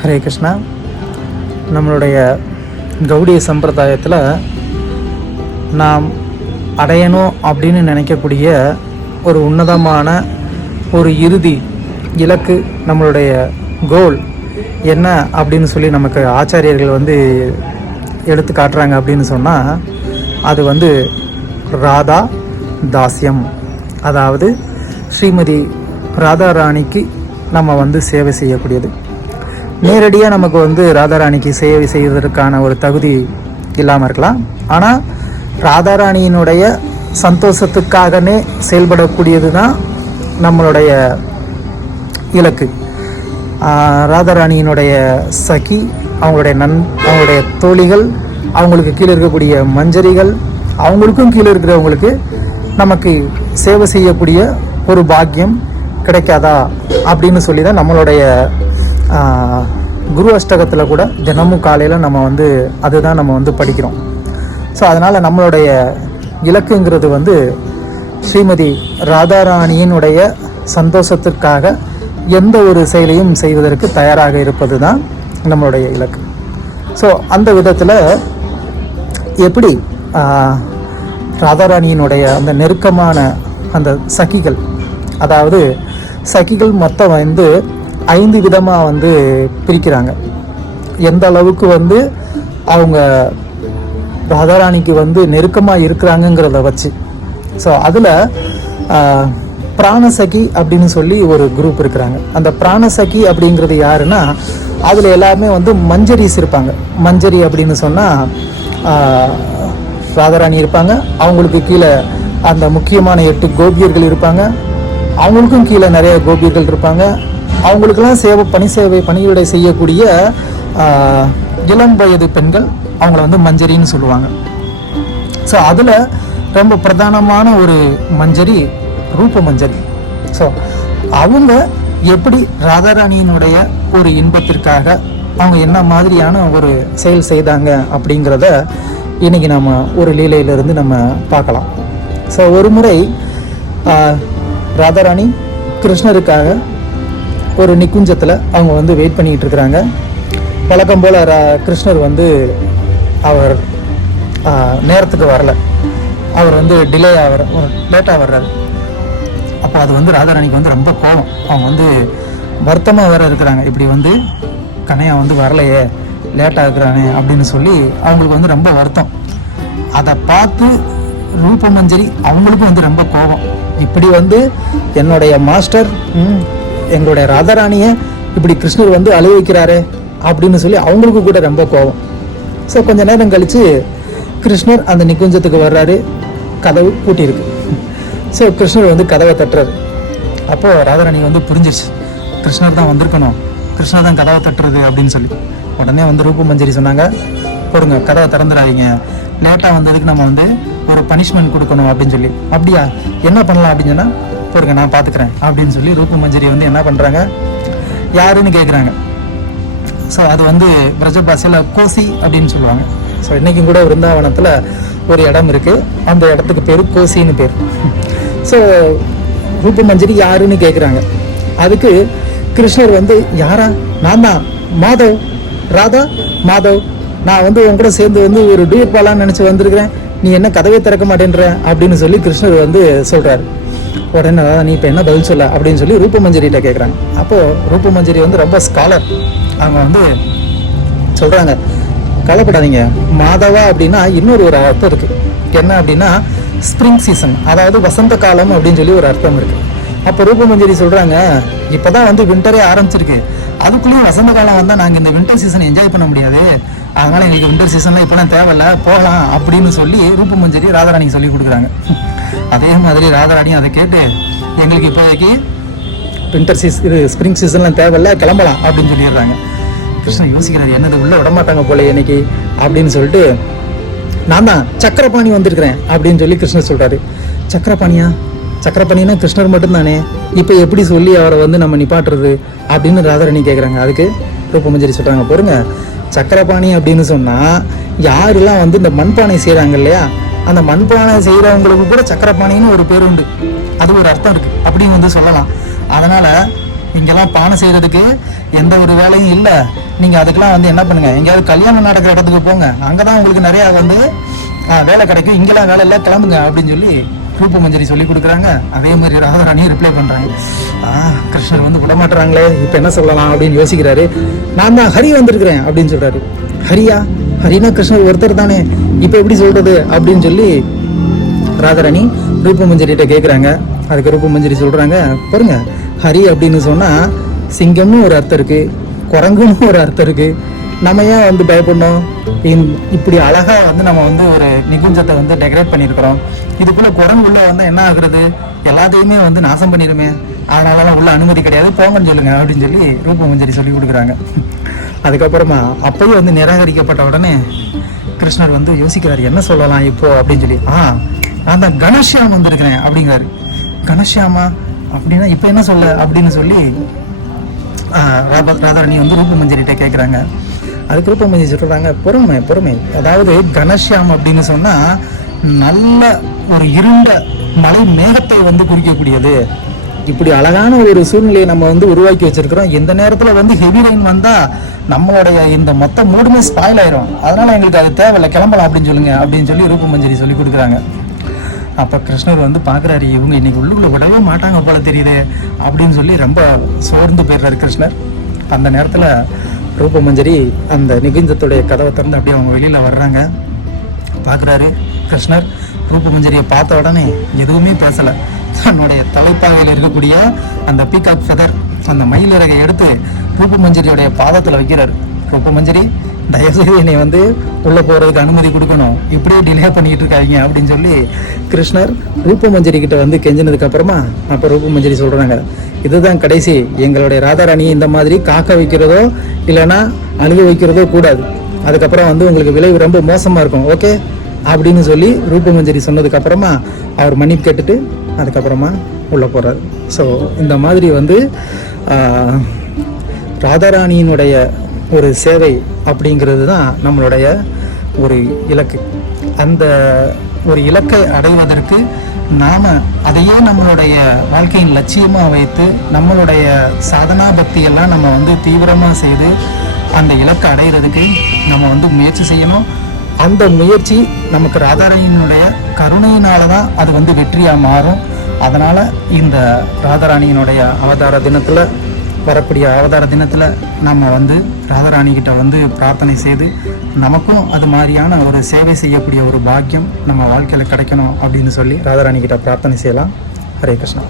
ஹரே கிருஷ்ணா. நம்மளுடைய கௌடிய சம்பிரதாயத்தில் நாம் அடையணும் அப்படின்னு நினைக்கக்கூடிய ஒரு உன்னதமான ஒரு இறுதி இலக்கு, நம்மளுடைய கோல் என்ன அப்படின்னு சொல்லி நமக்கு ஆச்சாரியர்கள் எடுத்து காட்டுறாங்க அப்படின்னு சொன்னால், அது ராதா தாஸ்யம். அதாவது ஸ்ரீமதி ராதாராணிக்கு நம்ம சேவை செய்யக்கூடியது. நேரடியாக நமக்கு ராதாராணிக்கு சேவை செய்வதற்கான ஒரு தகுதி இல்லாமல் இருக்கலாம். ஆனால் ராதாராணியினுடைய சந்தோஷத்துக்காகவே செயல்படக்கூடியது தான் நம்மளுடைய இலக்கு. ராதாராணியினுடைய சகி, அவங்களுடைய தோழிகள், அவங்களுக்கு கீழே இருக்கக்கூடிய மஞ்சரிகள், அவங்களுக்கும் கீழே இருக்கிறவங்களுக்கு நமக்கு சேவை செய்யக்கூடிய ஒரு பாக்கியம் கிடைக்காதா அப்படின்னு சொல்லி தான் நம்மளுடைய குரு அஷ்டகத்தில் கூட தினமும் காலையில் நம்ம அதுதான் நம்ம படிக்கிறோம். ஸோ அதனால் நம்மளுடைய இலக்குங்கிறது ஸ்ரீமதி ராதாராணியினுடைய சந்தோஷத்திற்காக எந்த ஒரு செயலையும் செய்வதற்கு தயாராக இருப்பது தான் நம்மளுடைய இலக்கு. ஸோ அந்த விதத்தில் எப்படி ராதாராணியினுடைய அந்த நெருக்கமான அந்த சகிகள், அதாவது சகிகள் மொத்தம் 5 விதமாக பிரிக்கிறாங்க. எந்த அளவுக்கு அவங்க ராதாராணிக்கு நெருக்கமாக இருக்கிறாங்கங்கிறத வச்சு. ஸோ அதில் பிராணசகி அப்படின்னு சொல்லி ஒரு குரூப் இருக்கிறாங்க. அந்த பிராணசகி அப்படிங்கிறது யாருன்னா, அதில் எல்லாருமே மஞ்சரிஸ் இருப்பாங்க. மஞ்சரி அப்படின்னு சொன்னால் ராதாராணி இருப்பாங்க, அவங்களுக்கு கீழே அந்த முக்கியமான 8 கோபியர்கள் இருப்பாங்க, அவங்களுக்கும் கீழே நிறைய கோபியர்கள் இருப்பாங்க. அவங்களுக்கெல்லாம் பணிகளை செய்யக்கூடிய இளம் வயது பெண்கள் அவங்கள மஞ்சரின்னு சொல்லுவாங்க. ஸோ அதில் ரொம்ப பிரதானமான ஒரு மஞ்சரி ரூப மஞ்சரி. ஸோ அவங்க எப்படி ராதாராணியினுடைய ஒரு இன்பத்திற்காக அவங்க என்ன மாதிரியான ஒரு செயல் செய்தாங்க அப்படிங்கிறத இன்னைக்கு நம்ம ஒரு லீலையிலிருந்து நம்ம பார்க்கலாம். ஸோ ஒரு முறை ராதாராணி கிருஷ்ணருக்காக ஒரு நிக்குஞ்சத்தில் அவங்க வெயிட் பண்ணிகிட்டு இருக்கிறாங்க. வழக்கம் போல் கிருஷ்ணர் அவர் நேரத்துக்கு வரலை. அவர் டிலே லேட்டாக வர்றாரு. அப்போ அது ராதாராணிக்கு ரொம்ப கோபம். அவங்க வருத்தமாக வேற இருக்கிறாங்க. இப்படி கனையா வரலையே, லேட்டாக இருக்கிறானே அப்படின்னு சொல்லி அவங்களுக்கு ரொம்ப வருத்தம். அதை பார்த்து ரூபமஞ்சரி அவங்களுக்கும் ரொம்ப கோபம். இப்படி என்னுடைய மாஸ்டர் எங்களுடைய ராதாராணியை இப்படி கிருஷ்ணர் அழுக வைக்கிறாரே அப்படின்னு சொல்லி அவங்களுக்கு கூட ரொம்ப கோபம். ஸோ கொஞ்ச நேரம் கழித்து கிருஷ்ணர் அந்த நிக்குஞ்சத்துக்கு வர்றாரு. கதவு பூட்டியிருக்கு. ஸோ கிருஷ்ணர் கதவை தட்டுறாரு. அப்போது ராதாராணி புரிஞ்சிருச்சு, கிருஷ்ணர் தான் வந்திருக்கணும், கிருஷ்ணர் தான் கதவை தட்டுறது அப்படின்னு சொல்லி. உடனே ரூபமஞ்சரி சொன்னாங்க, பொறுங்க, கதவை திறந்துடாதீங்க, லேட்டாக வந்ததுக்கு நம்ம ஒரு பனிஷ்மெண்ட் கொடுக்கணும் அப்படின்னு சொல்லி. அப்படியா, என்ன பண்ணலாம் அப்படின்னு சொன்னால், பொறுங்க நான் பார்த்துக்கிறேன் அப்படின்னு சொல்லி ரூபமஞ்சரி என்ன பண்ணுறாங்க, யாருன்னு கேட்குறாங்க. ஸோ அது பிரஜபாசியில் கோசி அப்படின்னு சொல்லுவாங்க. ஸோ இன்றைக்கும் கூட விருந்தாவனத்தில் ஒரு இடம் இருக்குது, அந்த இடத்துக்கு பேர் கோசின்னு பேர். ஸோ ரூபமஞ்சரி யாருன்னு கேட்குறாங்க. அதுக்கு கிருஷ்ணர் யாரா, நான் தான் மாதவ், ராதா மாதவ், நான் உன் கூட சேர்ந்து ஒரு டூயட் பாலான்னு நினச்சி வந்திருக்கிறேன், நீ என்ன கதவை திறக்க மாட்டேன்ற அப்படின்னு சொல்லி கிருஷ்ணர் சொல்கிறாரு. உடனே நீ இப்போ என்ன பதில் சொல்ல அப்படின்னு சொல்லி ரூபமஞ்சரியிட்ட கேட்குறாங்க. அப்போது ரூபமஞ்சரி ரொம்ப ஸ்காலர். அவங்க சொல்கிறாங்க, கவலைப்படாதீங்க, மாதவா அப்படின்னா இன்னொரு ஒரு அர்த்தம் இருக்குது. என்ன அப்படின்னா ஸ்ப்ரிங் சீசன், அதாவது வசந்த காலம் அப்படின்னு சொல்லி ஒரு அர்த்தம் இருக்குது. அப்போ ரூபமஞ்சரி சொல்கிறாங்க, இப்போ தான் வின்டரே ஆரம்பிச்சிருக்கு, அதுக்குள்ளேயும் வசந்த காலம் வந்தால் நாங்கள் இந்த வின்டர் சீசன் என்ஜாய் பண்ண முடியாது, அதனால் எங்களுக்கு வின்டர் சீசன்லாம் இப்போலாம் தேவையில்ல, போகலாம் அப்படின்னு சொல்லி ரூபமஞ்சரி ராதாராணிக்கு சொல்லி கொடுக்குறாங்க. அதே மாதிரி ராதாராணி அதை கேட்டு, எங்களுக்கு இப்போதைக்கு ஸ்ப்ரிங் சீசன்லாம் தேவையில்ல, கிளம்பலாம் அப்படின்னு சொல்லிடுறாங்க. கிருஷ்ணன் யோசிக்கிறாரு, என்னது உள்ள விடமாட்டாங்க போல இன்னைக்கு அப்படின்னு சொல்லிட்டு, நான் தான் சக்கரபாணி வந்திருக்கிறேன் அப்படின்னு சொல்லி கிருஷ்ணர் சொல்கிறாரு. சக்கரபாணியா, சக்கரபாணினா கிருஷ்ணர் மட்டும்தானே, இப்போ எப்படி சொல்லி அவரை நம்ம நிப்பாட்டுறது அப்படின்னு ராதாராணி கேட்குறாங்க. அதுக்கு ரூபமஞ்சரி சொல்கிறாங்க, பாருங்க, சக்கரபாணி அப்படின்னு சொன்னால் யாரெல்லாம் இந்த மண்பானை செய்கிறாங்க இல்லையா, அந்த மண்பானை செய்கிறவங்களுக்கு கூட சக்கரபாணின்னு ஒரு பேர் உண்டு, அது ஒரு அர்த்தம் இருக்குது அப்படின்னு சொல்லலாம். அதனால் இங்கெல்லாம் பானை செய்கிறதுக்கு எந்த ஒரு வேலையும் இல்லை. நீங்கள் அதுக்கெல்லாம் வந்து என்ன பண்ணுங்கள், எங்கேயாவது கல்யாணம் நடக்கிற இடத்துக்கு போங்க, அங்கே தான் உங்களுக்கு நிறையா வந்து வேலை கிடைக்கும், இங்கெல்லாம் வேலை இல்லை, கிளம்புங்க அப்படின்னு சொல்லி ரூபமஞ்சரி சொல்லி கொடுக்குறாங்க. அதே மாதிரி ராதாராணியும் ரிப்ளை பண்ணுறாங்க. கிருஷ்ணர் வந்து விடமாட்டுறாங்களே, இப்போ என்ன சொல்லலாம் அப்படின்னு யோசிக்கிறாரு. நான் தான் ஹரி வந்திருக்கிறேன் அப்படின்னு சொல்கிறாரு. ஹரியா? ஹரினா கிருஷ்ணர் ஒருத்தர் தானே, இப்போ எப்படி சொல்கிறது அப்படின்னு சொல்லி ராதாராணி ரூபமஞ்சரிகிட்ட கேட்குறாங்க. அதுக்கு ரூபமஞ்சரி சொல்கிறாங்க, பாருங்க, ஹரி அப்படின்னு சொன்னால் சிங்கம்னு ஒரு அர்த்தம் இருக்குது, குரங்குன்னு ஒரு அர்த்தம் இருக்குது. நம்ம ஏன் வந்து பயப்படணும்? இப்படி அழகாக வந்து நம்ம வந்து ஒரு நிகுஞ்சத்தை வந்து டெக்கரேட் பண்ணியிருக்கிறோம். இதுக்குள்ளே குரங்கு உள்ளே வந்து என்ன ஆகுறது? எல்லாத்தையுமே வந்து நாசம் பண்ணிடுமே, அதனாலலாம் உள்ள அனுமதி கிடையாது, போங்கன்னு சொல்லுங்க அப்படின்னு சொல்லி ரூபமஞ்சரி சொல்லி கொடுக்குறாங்க. அதுக்கப்புறமா அப்பயும் வந்து நிராகரிக்கப்பட்ட உடனே கிருஷ்ணர் வந்து யோசிக்கிறார், என்ன சொல்லலாம் இப்போ அப்படின்னு சொல்லி. நான் தான் கணேஷ்யாம் வந்திருக்கிறேன் அப்படிங்கிறாரு. கணேஷ்யாமா அப்படின்னா இப்போ என்ன சொல்ல அப்படின்னு சொல்லி ராதாராணி வந்து ரூபமஞ்சரிகிட்ட கேட்குறாங்க. அதுக்கு ரூபமஞ்சரி சொல்கிறாங்க, பொறுமை பொறுமை, அதாவது கணேஷ்யாம் அப்படின்னு சொன்னால் நல்ல ஒரு இருண்ட மலை மேகத்தை வந்து குறிக்கக்கூடியது. இப்படி அழகான ஒரு சூழ்நிலையை நம்ம வந்து உருவாக்கி வச்சிருக்கிறோம். இந்த நேரத்தில் வந்து ஹெவி ரெயின் வந்தால் நம்மளுடைய இந்த மொத்த மூடுமே ஸ்பாயில் ஆயிரும், அதனால எங்களுக்கு அது தேவையில்லை, கிளம்பலாம் அப்படின்னு சொல்லுங்க அப்படின்னு சொல்லி ரூபமஞ்சரி சொல்லி கொடுக்குறாங்க. அப்போ கிருஷ்ணர் வந்து பார்க்குறாரு, இவங்க இன்னைக்கு உள்ளுக்குள்ள விடவே மாட்டாங்க போல தெரியுது அப்படின்னு சொல்லி ரொம்ப சோர்ந்து போயிடுறாரு கிருஷ்ணர். அந்த நேரத்தில் ரூபமஞ்சரி அந்த நிகுஞ்சத்துடைய கதவை திறந்து அப்படியே அவங்க வெளியில் வர்றாங்க. பார்க்குறாரு கிருஷ்ணர். ரூபமஞ்சரியை பார்த்த உடனே எதுவுமே பேசலை. தன்னுடைய தலைப்பாகையில் இருக்கக்கூடிய அந்த பீகாக் ஃபெதர், அந்த மயிலிறகை எடுத்து ரூபமஞ்சரியோடைய பாதத்தில் வைக்கிறார். ரூபமஞ்சரி, தயவுசெய்து என்னை வந்து உள்ளே போகிறதுக்கு அனுமதி கொடுக்கணும், இப்படியே டிலே பண்ணிட்டு இருக்காங்க அப்படின்னு சொல்லி கிருஷ்ணர் ரூபமஞ்சரி கிட்ட வந்து கெஞ்சினதுக்கு அப்புறமா அப்போ ரூபமஞ்சரி சொல்கிறாங்க, இதுதான் கடைசி, எங்களுடைய ராதாராணியை இந்த மாதிரி காக்க வைக்கிறதோ இல்லைன்னா அழுக வைக்கிறதோ கூடாது, அதுக்கப்புறம் வந்து உங்களுக்கு விளைவு ரொம்ப மோசமாக இருக்கும், ஓகே அப்படின்னு சொல்லி ரூபமஞ்சரி சொன்னதுக்கு அப்புறமா அவர் மன்னிப்பு கேட்டுட்டு அதுக்கப்புறமா உள்ளே போகிறார். ஸோ இந்த மாதிரி வந்து ராதாராணியினுடைய ஒரு சேவை அப்படிங்கிறது தான் நம்மளுடைய ஒரு இலக்கு. அந்த ஒரு இலக்கை அடைவதற்கு நாம் அதையே நம்மளுடைய வாழ்க்கையின் லட்சியமாக வைத்து நம்மளுடைய சாதனா பக்தியெல்லாம் நம்ம வந்து தீவிரமாக செய்து அந்த இலக்கை அடைகிறதுக்கு நம்ம வந்து முயற்சி செய்யணும். அந்த முயற்சி நமக்கு ராதாராணியினுடைய கருணையினால தான் அது வந்து வெற்றியாக மாறும். அதனால் இந்த ராதாராணியினுடைய அவதார தினத்தில், வரக்கூடிய அவதார தினத்தில் நம்ம வந்து ராதாராணிக்கிட்ட வந்து பிரார்த்தனை செய்து நமக்கும் அது மாதிரியான ஒரு சேவை செய்யக்கூடிய ஒரு பாக்கியம் நம்ம வாழ்க்கையில் கிடைக்கணும் அப்படின்னு சொல்லி ராதாராணிக்கிட்ட பிரார்த்தனை செய்யலாம். ஹரே கிருஷ்ணா.